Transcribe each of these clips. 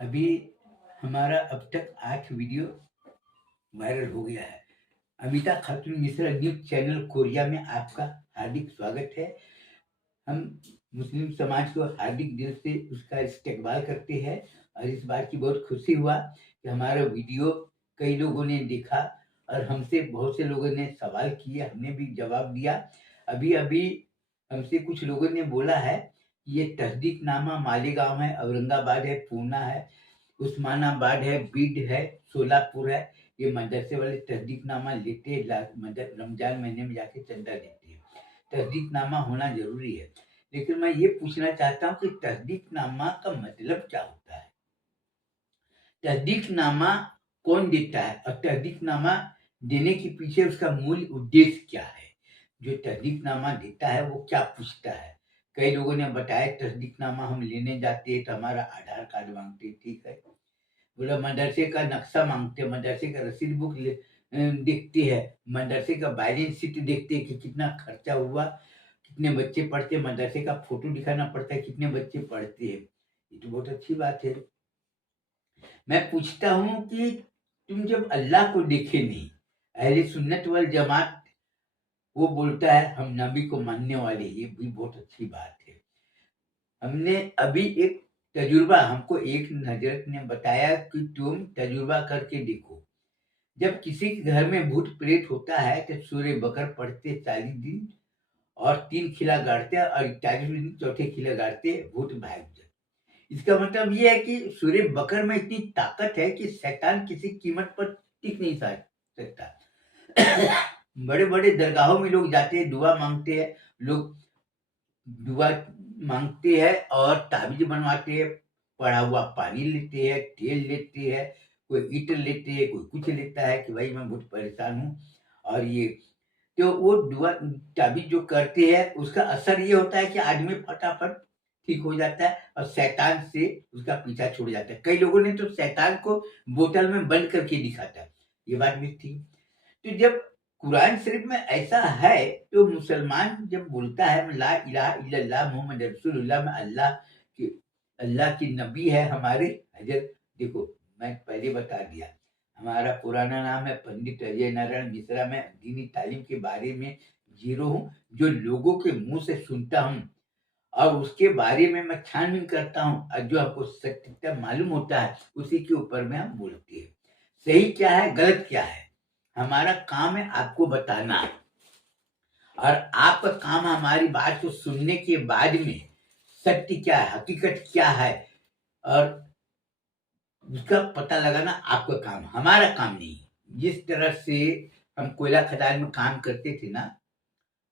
अभी हमारा अब तक 8 वीडियो वायरल हो गया है। अमिता खातून मिश्रा न्यूज़ चैनल कोरिया में आपका हार्दिक स्वागत है। हम मुस्लिम समाज को हार्दिक दिल से उसका इस्तकबाल करते हैं और इस बात की बहुत खुशी हुआ कि हमारा वीडियो कई लोगों ने देखा और हमसे बहुत से लोगों ने सवाल किए, हमने भी जवाब दिया। अभी-अभी हमसे कुछ लोगों ने बोला है कि ये तस्दीकनामा मालेगाँव है, औरंगाबाद है, पूना है, उस्मानाबाद है, बीड है, सोलापुर है। ये मदरसे वाले तस्दीकनामा लेते हैं, रमजान महीने में जाके चंदा देते हैं। तस्दीकनामा होना ज़रूरी है। लेकिन मैं ये पूछना चाहता हूँ कि तस्दीकनामा का मतलब क्या होता है? तस्दीकनामा कौन देता है और तस्दीकनामा देने के पीछे उसका मूल उद्देश्य क्या है? जो तस्दीकनामा देता है वो क्या पूछता है? कई लोगों ने बताया तस्दीकनामा हम लेने जाते हैं तो हमारा आधार कार्ड माँगते हैं, ठीक है। बोला मदरसे का नक्शा माँगते हैं, मदरसे का रसीद बुक देखते हैं, मदरसे का बैलेंस शीट देखते हैं कि कितना खर्चा हुआ, कितने बच्चे पढ़ते हैं, मदरसे का फ़ोटो दिखाना पड़ता है, कितने बच्चे पढ़ते हैं। ये तो बहुत अच्छी बात है। मैं पूछता हूँ कि तुम जब अल्लाह को देखे नहीं, अहले सुन्नत वल जमात वो बोलता है हम नबी को मानने वाले, ये भी बहुत अच्छी बात है। हमने अभी एक तजुर्बा हमको एक हज़रत ने बताया कि तुम तजुर्बा करके देखो। जब किसी के घर में भूत-प्रेत होता है तो सूरह बकर पढ़ते 40 दिन और 3 खिला गाड़ते हैं और 41वें दिन चौथे खिला गाड़ते भूत भाग जाए। इसका मतलब ये है कि सूरह बकर में इतनी ताकत है कि शैतान किसी कीमत पर टिक नहीं सा सकता। बड़े-बड़े दरगाहों में लोग जाते हैं, दुआ माँगते हैं, लोग दुआ माँगते हैं और ताबीज़ बनवाते हैं, पड़ा हुआ पानी लेते हैं, तेल लेते हैं, कोई ईंट लेते हैं, कोई कुछ लेता है कि भाई मैं बहुत परेशान हूँ और ये तो वो दुआ ताबीज़ जो करते हैं उसका असर ये होता है कि आदमी फटाफट ठीक हो जाता है और शैतान से उसका पीछा छूट जाता है। कई लोगों ने तो शैतान को बोतल में बंद करके दिखा था, ये बात भी थी। तो जब कुरान शरीफ में ऐसा है तो मुसलमान जब बोलता है ला इलाहा इल्लल्लाह मोहम्मद रसूलुल्लाह में अल्लाह की नबी है हमारे हजरत देखो मैं पहले बता दिया हमारा पुराना नाम है पंडित अजय नारायण मिश्रा। मैं दीनी तालीम के बारे में जीरो हूँ जो लोगों के मुंह से सुनता हूँ और उसके बारे में मैं छानबीन करता हूँ और जो आपको सत्यता मालूम होता है उसी के ऊपर में हम बोलते हैं। सही क्या है गलत क्या है हमारा काम है आपको बताना और आपका काम हमारी बात को सुनने के बाद में सत्य क्या है हकीकत क्या है और उसका पता लगाना आपका काम हमारा काम नहीं। जिस तरह से हम कोयला खदान में काम करते थे ना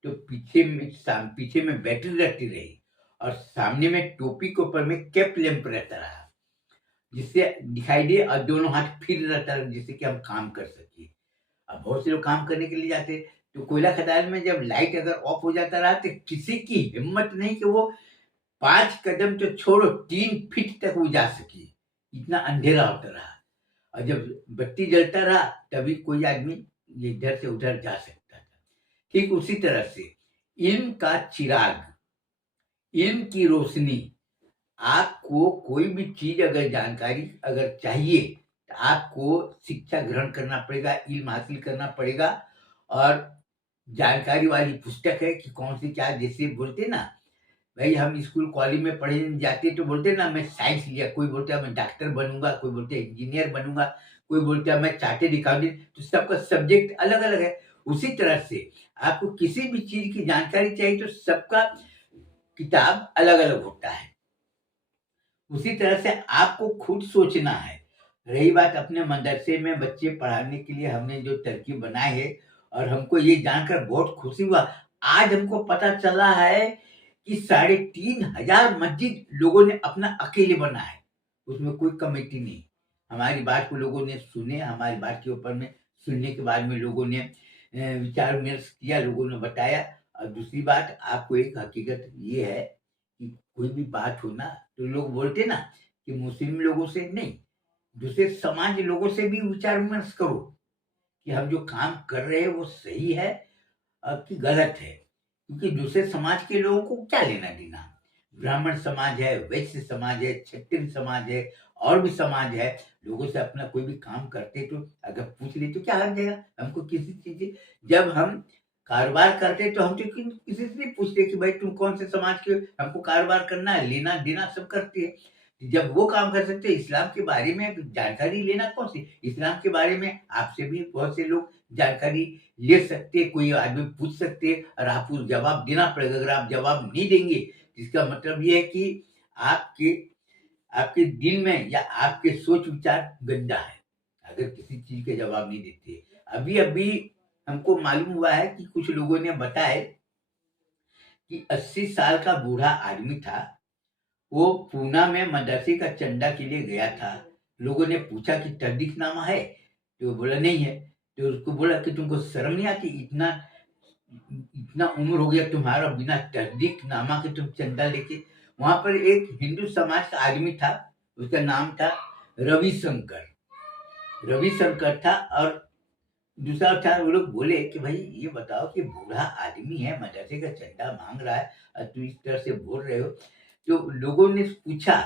तो पीछे में बैटरी रहती रही और सामने में टोपी के ऊपर में कैप लैंप रहता रहा जिससे दिखाई दे और दोनों हाथ फिर रहता रहा जिससे कि हम काम कर सके। अब बहुत से लोग काम करने के लिए जाते तो कोयला खदान में जब लाइट अगर ऑफ हो जाता रहा तो किसी की हिम्मत नहीं कि वो 5 कदम तो छोड़ो 3 फीट तक वो जा सके, इतना अंधेरा होता रहा और जब बत्ती जलता रहा तभी कोई आदमी इधर से उधर जा सकता था। ठीक उसी तरह से इल्म का चिराग, इल्म की रोशनी आपको कोई भी चीज़ अगर जानकारी अगर चाहिए तो आपको शिक्षा ग्रहण करना पड़ेगा, इल्म हासिल करना पड़ेगा और जानकारी वाली पुस्तक है कि कौन सी क्या जैसे बोलते हैं ना, भाई हम स्कूल कॉलेज में पढ़ने जाते तो बोलते हैं ना मैं साइंस लिया, कोई बोलता है मैं डॉक्टर बनूँगा, कोई बोलता है इंजीनियर बनूँगा, कोई बोलता है मैं चार्टर्ड अकाउंटेंट तो सबका सब्जेक्ट अलग-अलग है। उसी तरह से आपको किसी भी चीज़ की जानकारी चाहिए तो सबका किताब अलग-अलग होता है। उसी तरह से आपको खुद सोचना है। रही बात अपने मदरसे में बच्चे पढ़ाने के लिए हमने जो तरकीब बनाई है और हमको ये जानकर बहुत खुशी हुआ। आज हमको पता चला है कि 3,500 मस्जिद लोगों ने अपना अकेले बना है। उसमें कोई कमेटी नहीं। हमारी बात को लोगों ने सुने, हमारी बात के ऊपर में सुनने के बाद में लोगों ने विचार-विमर्श किया, लोगों ने बताया और दूसरी बात आपको एक हकीकत ये है कि कोई भी बात हो ना तो लोग बोलते ना कि मुस्लिम लोगों से नहीं, दूसरे समाज लोगों से भी विचार-विमर्श करो कि हम जो काम कर रहे हैं वो सही है कि गलत है। क्योंकि दूसरे समाज के लोगों को क्या लेना-देना? ब्राह्मण समाज है, वैश्य समाज है, क्षत्रिय समाज है, और भी समाज है। लोगों से अपना कोई भी काम करते तो अगर पूछ ले तो क्या हर्ज जाएगा? हमको किसी चीज़ से जब हम कारोबार करते तो हम तो किसी से नहीं पूछते कि भाई तुम कौन से समाज के हो? हमको कारोबार करना है, लेना-देना सब करते हैं। जब वो काम कर सकते हैं, इस्लाम के बारे में जानकारी लेना कौन-सी? इस्लाम के बारे में आपसे भी बहुत से लोग जानकारी ले सकते हैं, कोई आदमी पूछ सकते हैं और आपको जवाब देना पड़ेगा। अगर आप जवाब नहीं देंगे, इसका मतलब ये है कि आपके आपके दिल में या आपके सोच-विचार गंदा है, अगर किसी चीज़ का जवाब नहीं देते। अभी-अभी हमको मालूम हुआ है कि कुछ लोगों ने बताया कि 80 साल का बूढ़ा आदमी था, वो पूना में मदरसे का चंदा के लिए गया था। लोगों ने पूछा कि तहदीकनामा है? तो वो बोला नहीं है। तो उसको बोला कि तुमको शर्म नहीं आती? इतना इतना उम्र हो गया तुम्हारा बिना तहदीकनामा के तुम चंदा लेके। वहाँ पर एक हिंदू समाज का आदमी था, उसका नाम था रविशंकर। रविशंकर था और दूसरा था, वो लोग बोले कि भाई ये बताओ कि बूढ़ा आदमी है, मदरसे का चंदा माँग रहा है और तुम इस तरह से बोल रहे हो। तो लोगों ने पूछा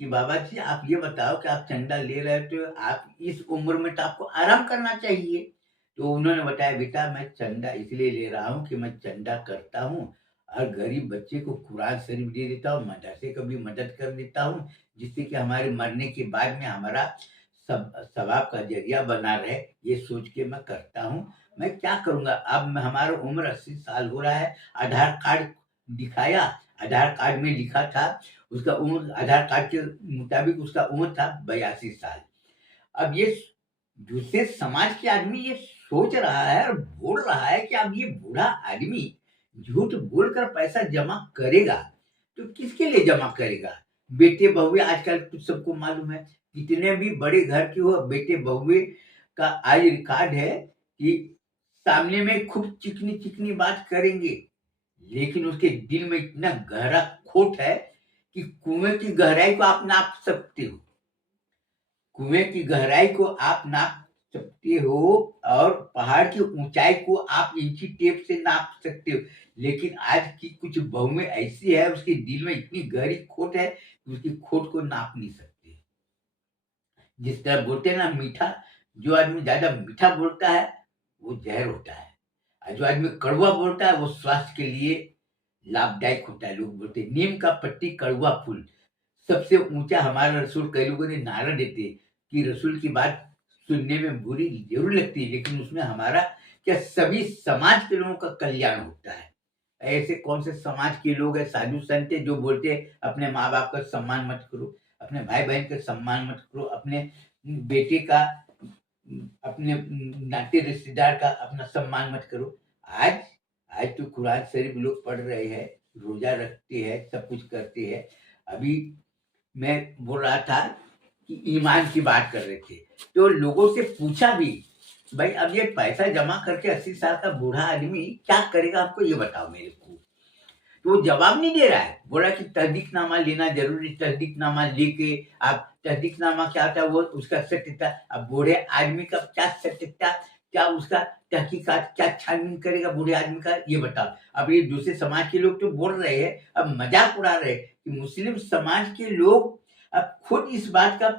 कि बाबा जी आप ये बताओ कि आप चंदा ले रहे हो तो आप इस उम्र में तो आपको आराम करना चाहिए। तो उन्होंने बताया बेटा मैं चंदा इसलिए ले रहा हूँ कि मैं चंदा करता हूँ और गरीब बच्चे को कुरान शरीफ दे देता हूँ, मदरसे को भी मदद कर देता हूँ, जिससे कि हमारे मरने के बाद में हमारा सवाब का ज़रिया बना रहे, ये सोच के मैं करता हूँ। मैं क्या करूँगा? अब मैं हमारा उम्र 80 साल हो रहा है, आधार कार्ड दिखाया, आधार कार्ड में लिखा था उसका उम्र आधार कार्ड के मुताबिक उसका उम्र था 82 साल। अब ये दूसरे समाज के आदमी ये सोच रहा है और बोल रहा है कि अब ये बूढ़ा आदमी झूठ बोलकर पैसा जमा करेगा, तो किसके लिए जमा करेगा? बेटे बहुए आजकल तो सबको मालूम है, कितने भी बड़े घर की हो बेटे बहुए का आज रिकॉर्ड है कि सामने में खूब चिकनी-चिकनी बात करेंगे, लेकिन उसके दिल में इतना गहरा खोट है कि कुएँ की गहराई को आप नाप सकते हो। कुएँ की गहराई को आप नाप सकते हो और पहाड़ की ऊँचाई को आप इंची टेप से नाप सकते हो। लेकिन आज की कुछ बहुएँ ऐसी है उसके दिल में इतनी गहरी खोट है कि उसकी खोट को नाप नहीं सकते। जिस तरह बोलते हैं ना मीठा, जो आदमी ज़्यादा मीठा बोलता है, वो ज़हर होता है। और जो आदमी कड़वा बोलता है वो स्वास्थ्य के लिए लाभदायक होता है। लोग बोलते हैं नीम का पत्ती कड़वा फूल सबसे ऊँचा हमारा रसूल। कई लोगों ने नारा देते कि रसूल की बात सुनने में बुरी ज़रूर लगती है, लेकिन उसमें हमारा क्या सभी समाज के लोगों का कल्याण होता है। ऐसे कौन से समाज के लोग हैं साधु संत हैं जो बोलते हैं अपने माँ-बाप का सम्मान मत करो, अपने भाई-बहन का सम्मान मत करो, अपने बेटे का अपने नाते रिश्तेदार का अपना सम्मान मत करो। आज आज तो कुरान शरीफ लोग पढ़ रहे हैं, रोज़ा रखते हैं, सब कुछ करते हैं। अभी मैं बोल रहा था कि ईमान की बात कर रहे थे, तो लोगों से पूछा भी, भाई अब ये पैसा जमा करके 80 साल का बूढ़ा आदमी क्या करेगा आपको ये बताओ मेरे को? तो वो जवाब नहीं दे रहा है, बोल रहा है कि तहदीकनामा लेना ज़रूरी, तहदीकनामा लेके आप तहदीकनामा क्या होता है वो उसका सत्यता। अब बूढ़े आदमी का क्या सत्यता, क्या उसका तहकीकात क्या छानबीन करेगा बूढ़े आदमी का ये बताओ। अब ये दूसरे समाज के लोग तो बोल रहे हैं, अब मज़ाक उड़ा रहे हैं कि मुस्लिम समाज के लोग अब खुद इस बात का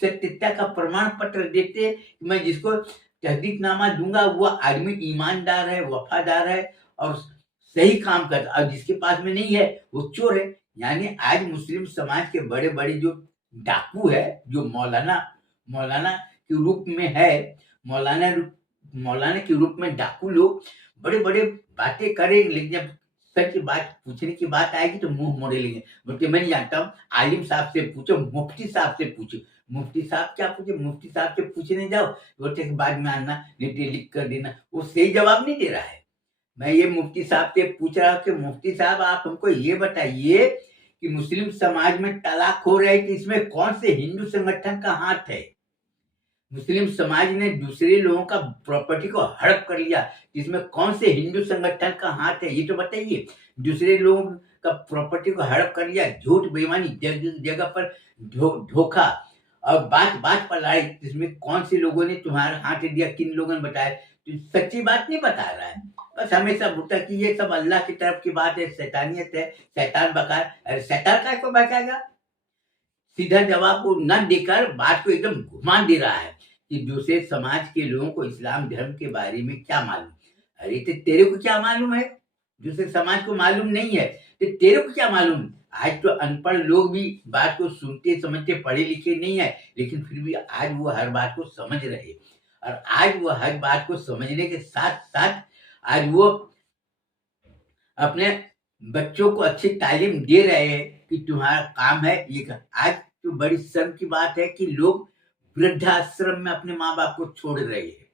सत्यता का प्रमाण पत्र देते हैं कि मैं जिसको तहदीकनामा दूँगा वो आदमी ईमानदार है, वफ़ादार है और सही काम करता और जिसके पास में नहीं है वो चोर है। यानी आज मुस्लिम समाज के बड़े-बड़े जो डाकू है, जो मौलाना के रूप में है, मौलाना के रूप में डाकू लोग बड़े-बड़े बातें करेंगे, लेकिन जब सच की बात पूछने की बात आएगी तो मुँह मोड़े लेंगे। बल्कि मैं नहीं जानता हूँ, आलिम साहब से पूछो, मुफ्ती साहब से पूछो। मुफ्ती साहब क्या पूछे? मुफ्ती साहब से पूछने जाओ, बोलते हैं कि बाद में आना, नहीं तो लिख कर देना। वो सही जवाब नहीं दे रहा है। मैं ये मुफ्ती साहब से पूछ रहा हूँ कि मुफ्ती साहब आप हमको ये बताइए कि मुस्लिम समाज में तलाक हो रहा है कि इसमें कौन से हिंदू संगठन का हाथ है? मुस्लिम समाज ने दूसरे लोगों का प्रॉपर्टी को हड़प कर लिया, इसमें कौन से हिंदू संगठन का हाथ है? ये तो बताइए। दूसरे लोगों का प्रॉपर्टी को हड़प कर लिया, झूठ बेईमानी जगह पर धोखा और बात-बात पर लड़ाई, इसमें कौन से लोगों ने तुम्हारा हाथ दिया, किन लोगों ने बताया? तो सच्ची बात नहीं बता रहा है। बस हमेशा बोलता कि ये सब अल्लाह की तरफ की बात है, शैतानियत है, शैतान बका। अरे शैतान काय को बहकाएगा? सीधा जवाब वो न देकर बात को एकदम घुमा दे रहा है कि दूसरे समाज के लोगों को इस्लाम धर्म के बारे में क्या मालूम। अरे तो तेरे को क्या मालूम है? दूसरे समाज को मालूम नहीं है तो तेरे को क्या मालूम? आज तो अनपढ़ लोग भी बात को सुनते समझते पढ़े लिखे नहीं है, लेकिन फिर भी आज वो हर बात को समझ रहे। और आज वो हर बात को समझने के साथ साथ आज वो अपने बच्चों को अच्छी तालीम दे रहे हैं कि तुम्हारा काम है ये कर। आज तो बड़ी शर्म की बात है कि लोग वृद्धाश्रम में अपने माँ बाप को छोड़ रहे हैं।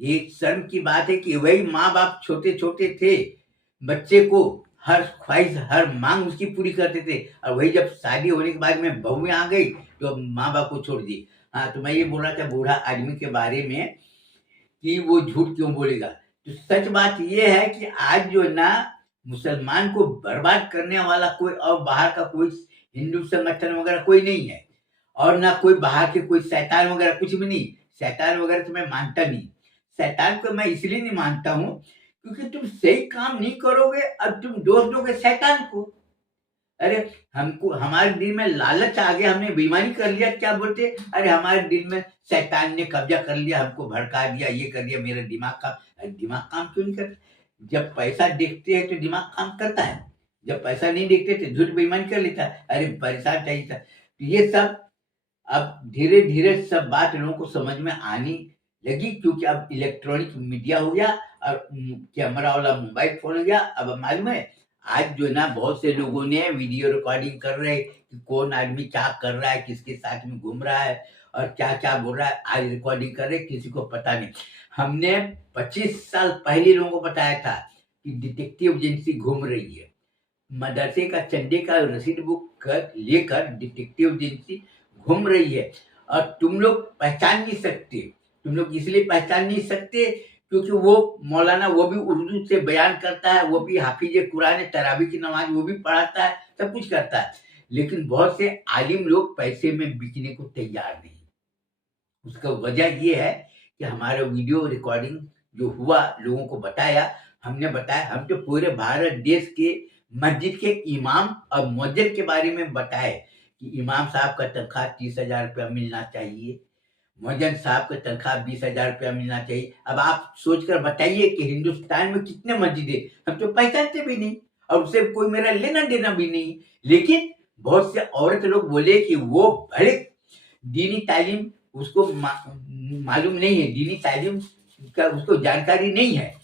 ये शर्म की बात है कि वही माँ बाप छोटे छोटे थे, बच्चे को हर ख्वाहिश हर मांग उसकी पूरी करते थे, और वही जब शादी होने के बाद में बहुएं आ गई तो अब माँ बाप को छोड़ दी। हाँ, तो मैं ये बोल रहा था बूढ़ा आदमी के बारे में कि वो झूठ क्यों बोलेगा। तो सच बात ये है कि आज जो है ना, मुसलमान को बर्बाद करने वाला कोई और बाहर का कोई हिंदू संगठन वगैरह कोई नहीं है, और ना कोई बाहर के कोई शैतान वगैरह कुछ भी नहीं। शैतान वगैरह तो मैं मानता नहीं। शैतान को मैं इसलिए नहीं मानता हूँ क्योंकि तुम सही काम नहीं करोगे और तुम दोष दोगे शैतान को। अरे हमको हमारे दिल में लालच आ गया, हमने बेईमानी कर लिया, क्या बोलते, अरे हमारे दिल में शैतान ने कब्जा कर लिया, हमको भड़का दिया, ये कर दिया, मेरा दिमाग काम। अरे दिमाग काम क्यों नहीं करता? जब पैसा देखते हैं तो दिमाग काम करता है, जब पैसा नहीं देखते तो झूठ बेईमानी कर लेता है। अरे पैसा चाहिए था। तो ये सब अब धीरे धीरे सब बात लोगों को समझ में आनी लगी, क्योंकि अब इलेक्ट्रॉनिक मीडिया हो गया और कैमरा वाला मोबाइल फोन हो गया। अब मालूम है आज जो है ना, बहुत से लोगों ने वीडियो रिकॉर्डिंग कर रहे हैं कि कौन आदमी क्या कर रहा है, किसके साथ में घूम रहा है और क्या क्या बोल रहा है। आज रिकॉर्डिंग कर रहे, किसी को पता नहीं। हमने 25 साल पहले लोगों को बताया था कि डिटेक्टिव एजेंसी घूम रही है, मदरसे का चंदे का रसीद बुक कर लेकर डिटेक्टिव एजेंसी घूम रही है, और तुम लोग पहचान नहीं सकते। तुम लोग इसलिए पहचान नहीं सकते क्योंकि वो मौलाना, वो भी उर्दू से बयान करता है, वो भी हाफिज कुरान तरावी की नमाज वो भी पढ़ाता है, सब कुछ करता है, लेकिन बहुत से आलिम लोग पैसे में बिकने को तैयार नहीं। उसका वजह ये है कि हमारा वीडियो रिकॉर्डिंग जो हुआ, लोगों को बताया, हमने बताया। हम तो पूरे भारत देश के मस्जिद के इमाम और मुअज्जिन के बारे में बताए कि इमाम साहब का तनख्वाह 30,000 रुपया मिलना चाहिए, मुअज्जिन साहब का तनख्वाह 20,000 रुपया मिलना चाहिए। अब आप सोचकर बताइए कि हिंदुस्तान में कितने मस्जिद है, हम तो पहचानते भी नहीं और उससे कोई मेरा लेना देना भी नहीं। लेकिन बहुत से औरत लोग बोले कि वो बड़े दीनी तालीम उसको मालूम नहीं है, दीनी तालीम का उसको जानकारी नहीं है।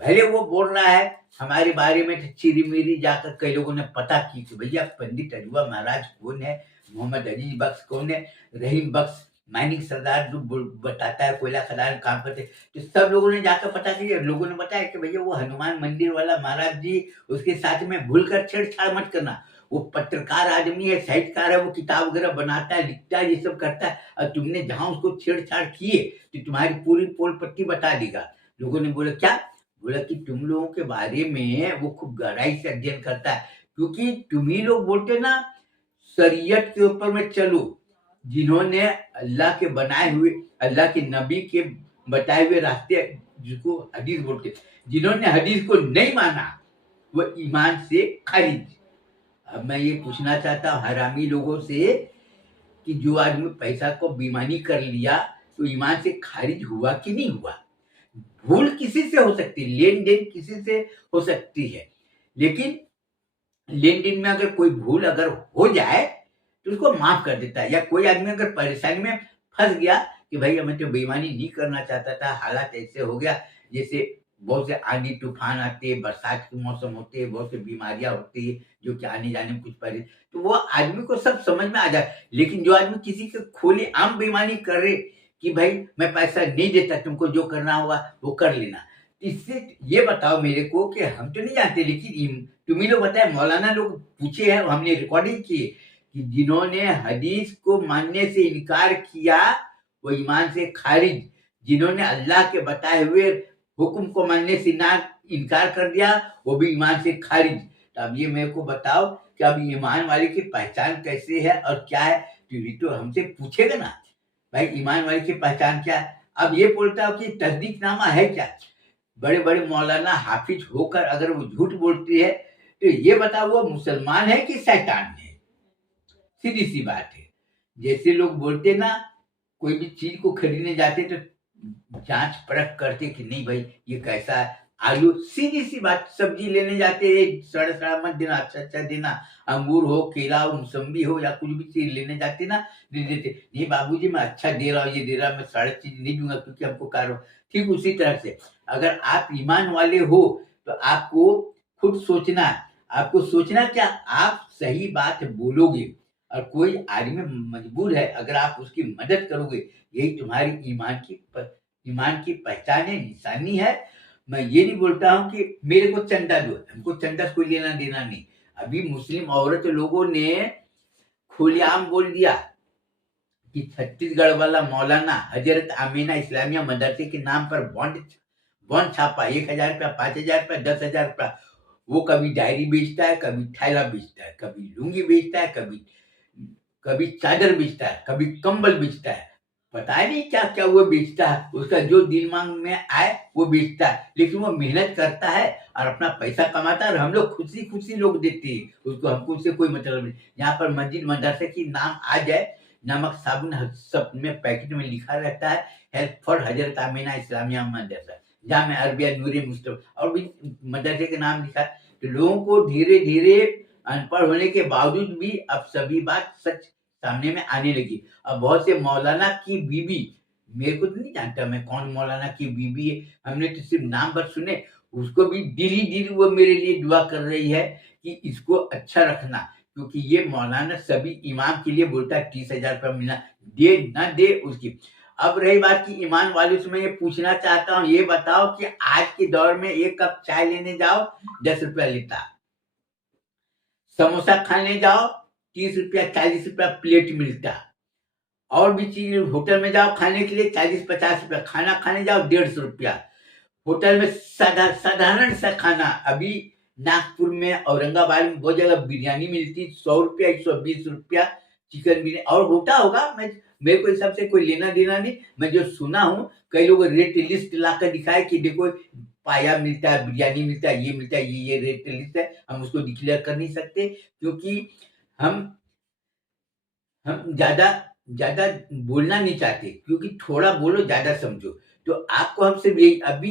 भले वो बोल रहा है हमारे बारे में चिरी मिरी जाकर कई लोगों ने पता की कि भैया पंडित अजूबा महाराज कौन है, मोहम्मद अजीज बख्श कौन है, रहीम बख्श माइनिंग सरदार जो बताता है कोयला खदान काम करते, तो सब लोगों ने जाकर पता किया। लोगों ने बताया कि भैया वो हनुमान मंदिर वाला महाराज जी, उसके साथ में भूलकर छेड़छाड़ मत करना। वो पत्रकार आदमी है, साहित्यकार है, वो किताब वगैरह बनाता है, लिखता है, ये सब करता है, और तुमने जहां उसको छेड़छाड़ किए तो तुम्हारी पूरी पोल पट्टी बता देगा। लोगों ने बोला क्या? बोला कि तुम लोगों के बारे में वो खूब गहराई से अध्ययन करता है, क्योंकि तुम ही लोग बोलते ना शरीयत के ऊपर में चलो। जिन्होंने अल्लाह के बनाए हुए, अल्लाह के नबी के बताए हुए रास्ते, जिसको हदीस बोलते, जिन्होंने हदीस को नहीं माना वो ईमान से खारिज। अब मैं ये पूछना चाहता हूँ हरामी लोगों से कि जो आदमी पैसा को बेईमानी कर लिया तो ईमान से खारिज हुआ कि नहीं हुआ? भूल किसी से हो सकती है, लेन देन किसी से हो सकती है, लेकिन लेन देन में अगर कोई भूल अगर हो जाए तो उसको माफ कर देता है। या कोई आदमी अगर परेशानी में फंस गया कि भाई मैं तो बेईमानी नहीं करना चाहता था, हालात ऐसे हो गया, जैसे बहुत से आंधी तूफान आते हैं, बरसात के मौसम होते हैं, बहुत सी बीमारियां होती है जो कि आने जाने में कुछ परे, तो वो आदमी को सब समझ में आ जाए। लेकिन जो आदमी किसी के खुले आम बेईमानी करे कि भाई मैं पैसा नहीं देता, तुमको जो करना होगा वो कर लेना, इससे ये बताओ मेरे को कि हम तो नहीं जानते, लेकिन तुम ही लोग बताए, मौलाना लोग पूछे हैं, हमने रिकॉर्डिंग की कि जिन्होंने हदीस को मानने से इनकार किया वो ईमान से खारिज, जिन्होंने अल्लाह के बताए हुए हुक्म को मानने से इनकार कर दिया वो भी ईमान से खारिज। तो अब ये मेरे को बताओ कि अब ईमान वाले की पहचान कैसे है और क्या है? तो ये तो हमसे पूछेगा ना भाई ईमान वाले की पहचान क्या है। अब ये बोलता हूँ कि तस्दीकनामा है क्या? बड़े बड़े मौलाना हाफिज होकर अगर वो झूठ बोलती है तो ये बताओ वो मुसलमान है कि शैतान है? सीधी सी बात है। जैसे लोग बोलते ना, कोई भी चीज को खरीदने जाते तो जांच परख करते कि नहीं भाई ये कैसा है। आलू, सीधी सी बात, सब्जी लेने जाते सड़ा सड़ा मत देना, अच्छा अच्छा देना। अंगूर हो, केला हो, मौसम्बी हो या कुछ भी चीज लेने जाते ना, दे देते, नहीं बाबूजी मैं अच्छा दे रहा हूँ, ये दे रहा हूँ, मैं सारा चीज नहीं दूंगा क्योंकि हमको कारो। ठीक उसी तरह से अगर आप ईमान वाले हो तो आपको खुद सोचना है। आपको सोचना क्या, आप सही बात बोलोगे और कोई आदमी मजबूर है, अगर आप उसकी मदद करोगे, यही तुम्हारी ईमान की पहचान है, निशानी है। मैं ये नहीं बोलता हूँ कि मेरे को चंदा दो, हमको चंदा से कोई लेना देना नहीं। अभी मुस्लिम औरत लोगों ने खुलेआम बोल दिया कि छत्तीसगढ़ वाला मौलाना हजरत आमीना इस्लामिया मदरसे के नाम पर बॉन्ड बॉन्ड छापा, 1,000 रुपया, 5,000 रुपया, 10,000 रुपया। वो कभी डायरी बेचता है, कभी थैला बेचता है, कभी लुंगी बेचता है, कभी कभी चादर बेचता है, कभी कंबल बेचता है। पता नहीं क्या क्या वो बेचता है, उसका जो दिमाग में आए वो बेचता है, लेकिन वो मेहनत करता है और अपना पैसा कमाता है और हम लोग खुशी खुशी लोग देते हैं उसको, हमको उससे कोई मतलब नहीं। यहाँ पर मस्जिद मदरसे की नाम आ जाए, नमक साबुन सब में पैकेट में लिखा रहता है, help for Hazrat Amina Islamia मदरसा, जामे अरबिया नूरे मुस्तफा, और भी मदरसे के नाम लिखा है। तो लोगों को धीरे धीरे अनपढ़ होने के बावजूद भी अब सभी बात सच सामने में आने लगी। अब बहुत से मौलाना की बीवी, मेरे को तो नहीं जानता मैं कौन मौलाना की बीवी है, हमने तो सिर्फ नाम बस सुने, उसको भी धीरे धीरे वो मेरे लिए दुआ कर रही है कि इसको अच्छा रखना, क्योंकि ये मौलाना सभी इमाम के लिए बोलता है 30,000 रुपया मिलना, दे ना दे उसकी। अब रही बात की ईमान वालों से मैं ये पूछना चाहता हूँ, ये बताओ कि आज के दौर में एक कप चाय लेने जाओ 10 रुपया लेता, समोसा खाने जाओ 30 रुपया 40 रुपया प्लेट मिलता, और भी चीज होटल में जाओ खाने के लिए 40-50 रुपया, खाना खाने जाओ 150 रुपया। होटल में साधारण सा खाना, अभी नागपुर में, औरंगाबाद में बहुत जगह बिरयानी मिलती 100 रुपया 120 रुपया चिकन बिरयानी, और होता होगा, मैं मेरे को इस सबसे कोई लेना देना नहीं। मैं जो सुना हूँ, कई लोग रेट लिस्ट ला कर दिखाए कि देखो पाया मिलता है, बिरयानी मिलता है, ये मिलता है, ये रेट लिस्ट है, हम उसको डिक्लेयर कर नहीं सकते क्योंकि हम हम ज्यादा ज्यादा बोलना नहीं चाहते, क्योंकि थोड़ा बोलो ज्यादा समझो। तो आपको हम सिर्फ यही, अभी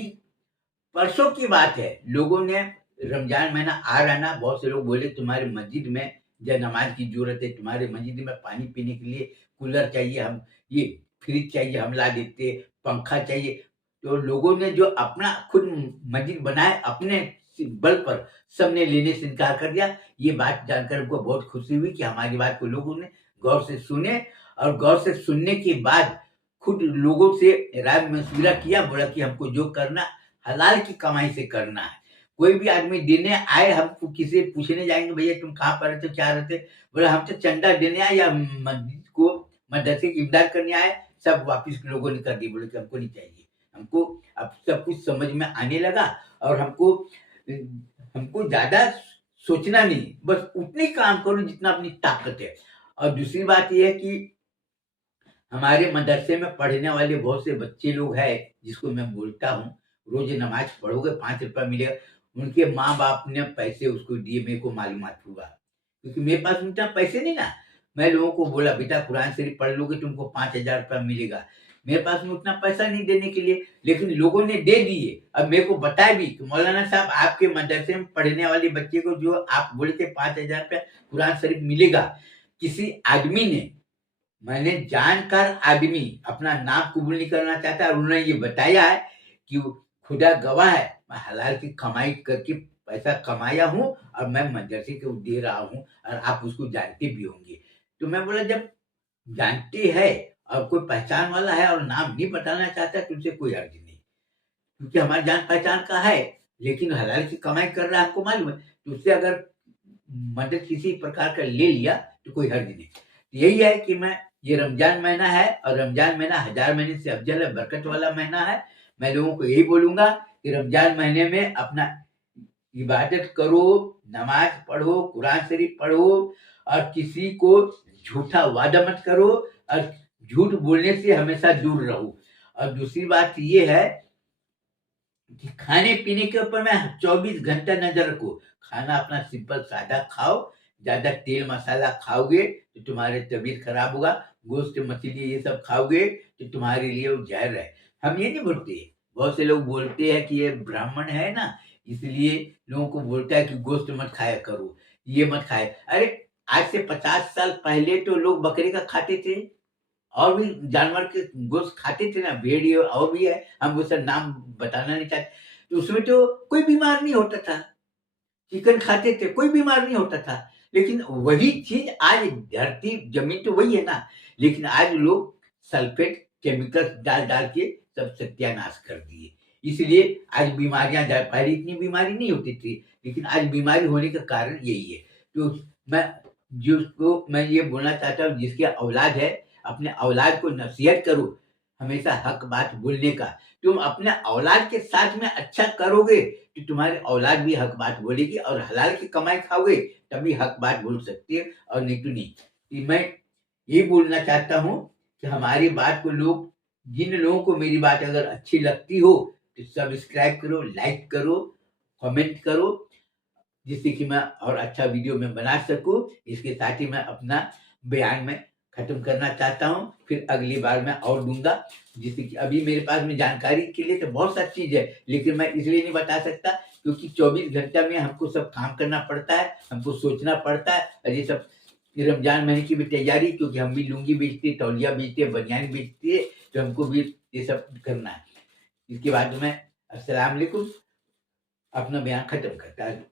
परसों की बात है, लोगों ने, रमजान महीना आ रहा ना, बहुत से लोग बोले तुम्हारे मस्जिद में जय नमाज की जरूरत है, तुम्हारे मस्जिद में पानी पीने के लिए कूलर चाहिए, हम ये फ्रिज चाहिए हम ला देते, पंखा चाहिए। तो लोगों ने जो अपना खुद मस्जिद बनाए अपने बल पर, सबने लेने से इनकार कर दिया। ये बात जानकर हमको बहुत खुशी हुई कि हमारी बात को लोगों ने गौर से सुने, और गौर से सुनने के बाद खुद लोगों से राय मशविरा किया, बोला कि हमको जो करना हलाल की कमाई से करना है। कोई भी आदमी देने आए, हम किसी से पूछने जाएंगे भैया तुम कहाँ पर रहते हो, क्या रहते, बोला हम तो चंदा देने आए या मस्जिद को मदरसे की इमदाद करने आए। सब वापिस लोगों ने कर दी, बोले कि हमको नहीं चाहिए, हमको अब सब कुछ समझ में आने लगा, और हमको हमको ज्यादा सोचना नहीं, बस उतने काम करो जितना अपनी ताकत है। और दूसरी बात यह है कि हमारे मदरसे में पढ़ने वाले बहुत से बच्चे लोग हैं, जिसको मैं बोलता हूँ रोज नमाज पढ़ोगे 5 रुपया मिलेगा, उनके माँ बाप ने पैसे उसको दिए, मेरे को मालूमात हुआ, क्योंकि मेरे पास उतना पैसे नहीं ना। मैं लोगों को बोला बेटा कुरान शरीफ पढ़ लोगे तुमको 5,000 रुपया मिलेगा, मेरे पास में उतना पैसा नहीं देने के लिए, लेकिन लोगों ने दे दिए। अब मेरे को बताया भी कि मौलाना साहब आपके मदरसे में पढ़ने वाले बच्चे को जो आप बोले थे 5,000 रुपया कुरान शरीफ मिलेगा, किसी आदमी ने, मैंने जानकर आदमी अपना नाम कबूल नहीं करना चाहता, और उन्होंने ये बताया है कि खुदा गवाह है, मैं हलाल की कमाई करके पैसा कमाया हूँ और मैं मदरसे को दे रहा हूँ, और आप उसको जानते भी होंगे। तो मैं बोला जब जानते हैं और कोई पहचान वाला है और नाम नहीं बताना चाहता तो उनसे कोई अर्ज नहीं, क्योंकि हमारी जान पहचान का है, लेकिन हलाल की कमाई कर रहा है आपको मालूम है, तो उससे अगर मदद किसी प्रकार का ले लिया तो कोई हर्ज नहीं। यही है कि मैं, ये रमजान महीना है और रमजान महीना 1000 महीने से अफजल है, बरकत वाला महीना है। मैं लोगों को यही बोलूंगा कि रमजान महीने में अपना इबादत करो, नमाज पढ़ो, कुरान शरीफ पढ़ो, और किसी को झूठा वादा मत करो, और झूठ बोलने से हमेशा दूर रहो। और दूसरी बात ये है कि खाने पीने के ऊपर मैं 24 घंटा नजर रखो। खाना अपना सिंपल सादा खाओ, ज्यादा तेल मसाला खाओगे तो तुम्हारे तबीयत खराब होगा। गोश्त मछली ये सब खाओगे तो तुम्हारे लिए वो जहर है। हम ये नहीं बोलते, बहुत से लोग बोलते हैं कि ये ब्राह्मण है ना, इसलिए लोगों को बोलता है कि गोश्त मत खाया करो, ये मत खाए। अरे आज से 50 साल पहले तो लोग बकरे का खाते थे, और भी जानवर के गोश्त खाते थे ना, भेड़ और भी है, हम वो सब नाम बताना नहीं चाहते। तो उसमें तो कोई बीमार नहीं होता था, चिकन खाते थे कोई बीमार नहीं होता था। लेकिन वही चीज आज धरती जमीन तो वही है ना, लेकिन आज लोग सल्फेट केमिकल्स डाल डाल के सब सत्यानाश कर दिए। इसलिए आज बीमारियां, पहले इतनी बीमारी नहीं होती थी, लेकिन आज बीमारी होने का कारण यही है। तो मैं जिसको मैं ये बोलना चाहता हूँ, जिसके औलाद है, अपने औलाद को नसीहत करो हमेशा हक बात बोलने का। तुम अपने औलाद के साथ में अच्छा करोगे तो तुम्हारी औलाद भी हक बात बोलेगी, और हलाल की कमाई खाओगे तभी हक बात बोल सकती है, और नहीं तो नहीं। कि मैं ये बोलना चाहता हूँ कि हमारी बात को लोग, जिन लोगों को मेरी बात अगर अच्छी लगती हो तो सब्सक्राइब करो, लाइक करो, कमेंट करो, जिससे कि मैं और अच्छा वीडियो में बना सकूं। इसके साथ ही मैं अपना बयान में खत्म करना चाहता हूं, फिर अगली बार मैं और दूंगा। जिससे कि अभी मेरे पास में जानकारी के लिए तो बहुत सारी चीज है, लेकिन मैं इसलिए नहीं बता सकता क्योंकि 24 घंटा में हमको सब काम करना पड़ता है, हमको सोचना पड़ता है। और ये सब रमजान महीने की भी तैयारी, क्योंकि हम भी लुंगी बेचते, तौलिया बेचते, बनियान बेचते, तो हमको भी ये सब करना है। इसके बाद मैं अस्सलाम वालेकुम अपना बयान खत्म करता हूँ।